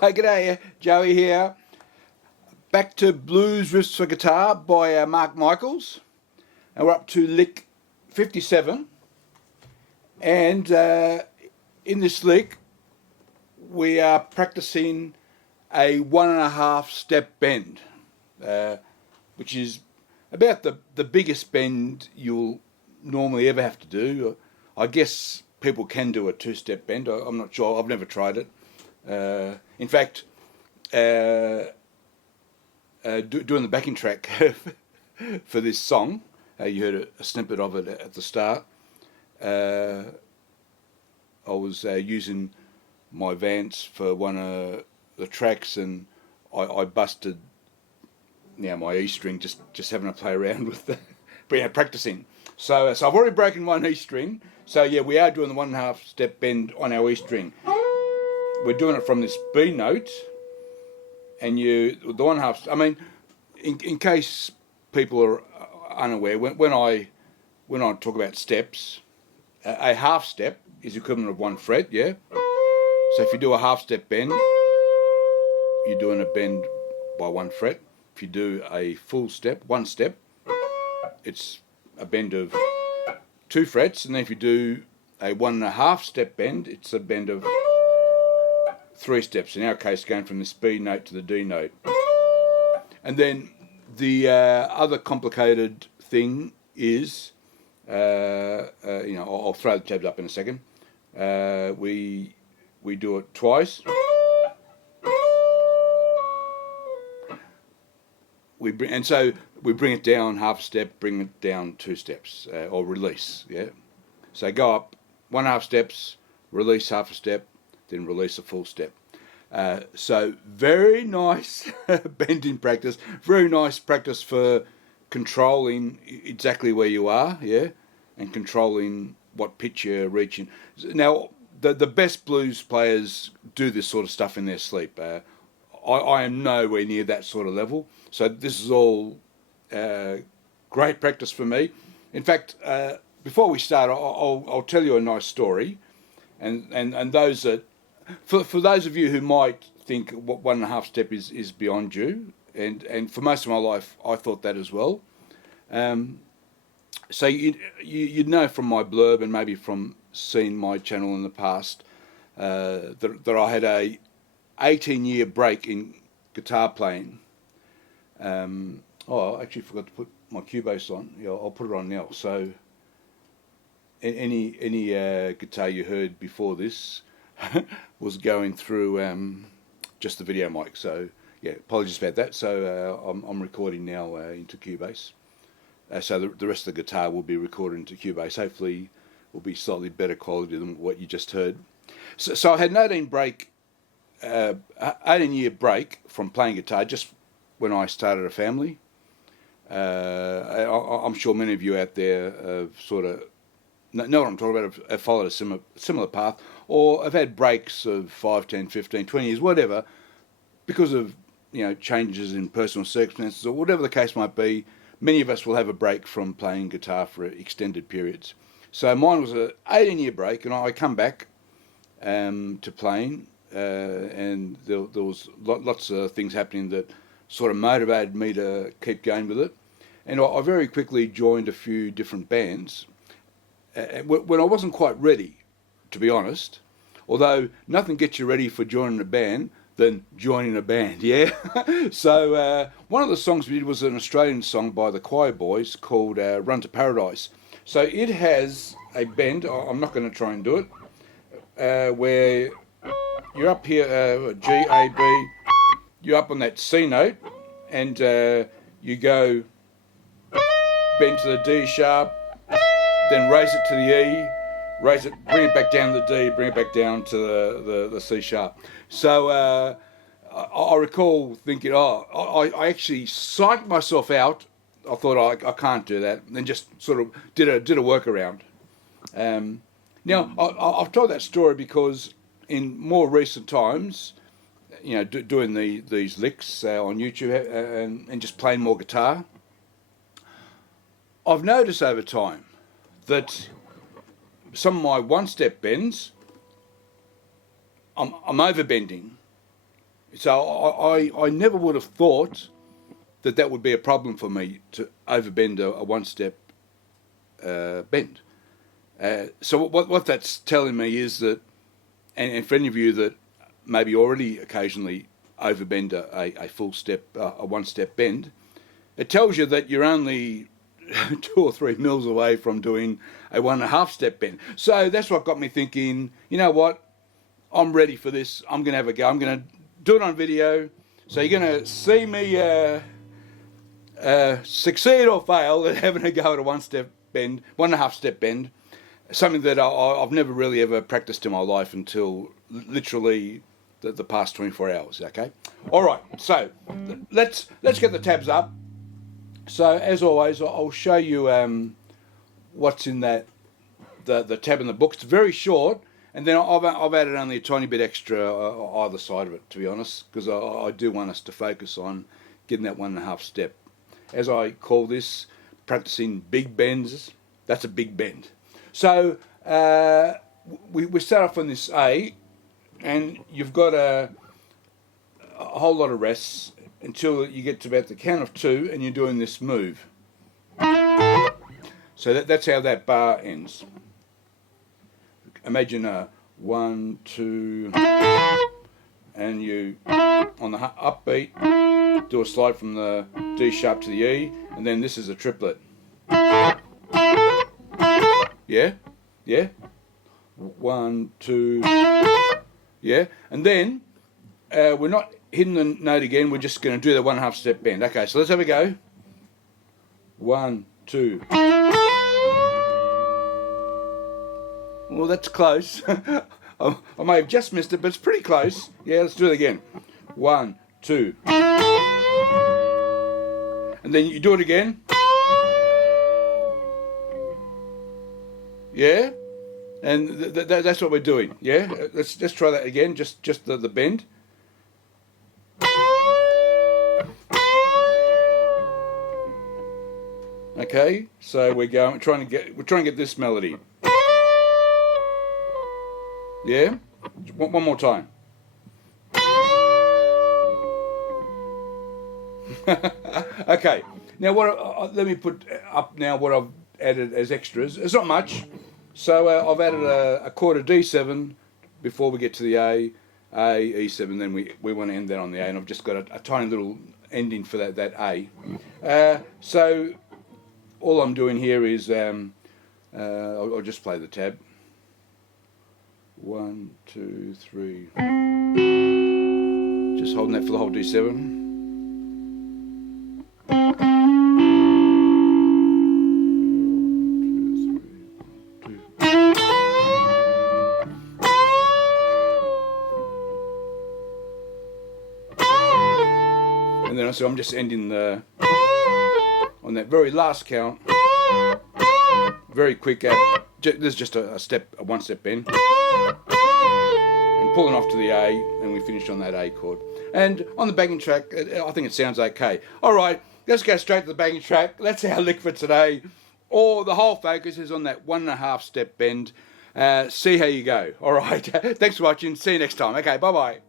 Hi, g'day, Joey here. Back to Blues Riffs for Guitar by Mark Michaels. And we're up to lick 57. And in this lick, we are practicing a 1.5 step bend, which is about the biggest bend you'll normally ever have to do. I guess people can do a 2-step bend. I'm not sure. I've never tried it. In fact, doing the backing track for this song, you heard a snippet of it at the start. I was using my Vance for one of the tracks, and I busted my E string just having a play around with the practicing. So I've already broken one E string. So yeah, we are doing the 1.5 step bend on our E string. We're doing it from this B note, and the 1.5. I mean, in case people are unaware, when I talk about steps, a half step is equivalent of 1 fret. Yeah. So if you do a half step bend, you're doing a bend by 1 fret. If you do a full step, 1 step, it's a bend of 2 frets, and then if you do a 1.5 step bend, it's a bend of 3 steps. In our case, going from this B note to the D note. And then the other complicated thing is, I'll throw the tabs up in a second. We do it twice. We bring it down half step, bring it down 2 steps, or release. Yeah. So go up 1.5 steps, release half a step, then release a full step. So very nice bending practice. Very nice practice for controlling exactly where you are. Yeah, and controlling what pitch you're reaching. Now, the best blues players do this sort of stuff in their sleep. I am nowhere near that sort of level. So this is all great practice for me. In fact, before we start, I'll tell you a nice story, and those that, for those of you who might think what 1.5 step is beyond you, and for most of my life I thought that as well. So you'd know from my blurb and maybe from seeing my channel in the past that I had a 18-year break in guitar playing. I actually forgot to put my Cubase on. Yeah, I'll put it on now. So any guitar you heard before this was going through just the video mic. So yeah, apologies about that. So I'm recording now into Cubase. So the rest of the guitar will be recorded into Cubase. Hopefully, will be slightly better quality than what you just heard. So I had an 18-year break from playing guitar just when I started a family. I'm sure many of you out there have sort of know what I'm talking about, have followed a similar path, or have had breaks of 5, 10, 15, 20 years, whatever, because of changes in personal circumstances or whatever the case might be. Many of us will have a break from playing guitar for extended periods. So mine was an 18-year break, and I come back to playing, and there was lots of things happening that sort of motivated me to keep going with it. And I very quickly joined a few different bands when I wasn't quite ready, to be honest. Although nothing gets you ready for joining a band than joining a band, yeah? So one of the songs we did was an Australian song by the Choir Boys called Run to Paradise. So it has a bend, I'm not going to try and do it, where you're up here, G, A, B, you're up on that C note, and you go bend to the D sharp, then raise it to the E, raise it, bring it back down to the D, bring it back down to the C sharp. So I recall thinking, I actually psyched myself out. I thought I can't do that, and then just sort of did a workaround. Now I've told that story because in more recent times, doing these licks on YouTube and just playing more guitar, I've noticed over time that some of my 1-step bends, I'm overbending, So I never would have thought that would be a problem for me to overbend a one-step bend. So what that's telling me is that, and for any of you that maybe already occasionally overbend a full step, a one-step bend, it tells you that you're only 2 or 3 mils away from doing a 1.5 step bend. So that's what got me thinking, you know what, I'm ready for this. I'm going to have a go. I'm going to do it on video. So you're going to see me succeed or fail at having a go at a 1-step bend, 1.5 step bend. Something that I've never really ever practiced in my life until literally the past 24 hours. Okay, all right. So let's get the tabs up. So as always, I'll show you what's in that the tab in the book. It's very short, and then I've added only a tiny bit extra either side of it, to be honest, because I do want us to focus on getting that 1.5 step. As I call this, practicing big bends. That's a big bend. So we start off on this A, and you've got a whole lot of rests until you get to about the count of 2, and you're doing this move. So that's how that bar ends. Imagine a 1, 2, and you on the upbeat do a slide from the D sharp to the E, and then this is a triplet. Yeah, yeah. 1, 2. Yeah, and then we're not hitting the note again. We're just going to do the 1.5 step bend. Okay, so let's have a go. 1, 2. Well, that's close. I may have just missed it, but it's pretty close. Yeah, let's do it again. 1, 2. And then you do it again. Yeah, and that's what we're doing. Yeah, let's try that again. Just the bend. Okay, so we're trying to get this melody. Yeah, one more time. Okay, now let me put up now what I've added as extras. It's not much, so I've added a quarter D7 before we get to the A, E7. Then we want to end that on the A, and I've just got a tiny little ending for that A. So all I'm doing here is I'll just play the tab. 1, 2, 3. Just holding that for the whole D7. And then so I'm just ending on that very last count, very quick. This is just a 1-step bend, and pulling off to the A, and we finish on that A chord. And on the backing track, I think it sounds okay. All right, let's go straight to the backing track. That's our lick for today. Or the whole focus is on that 1.5 step bend. See how you go. All right, thanks for watching. See you next time. Okay, bye bye.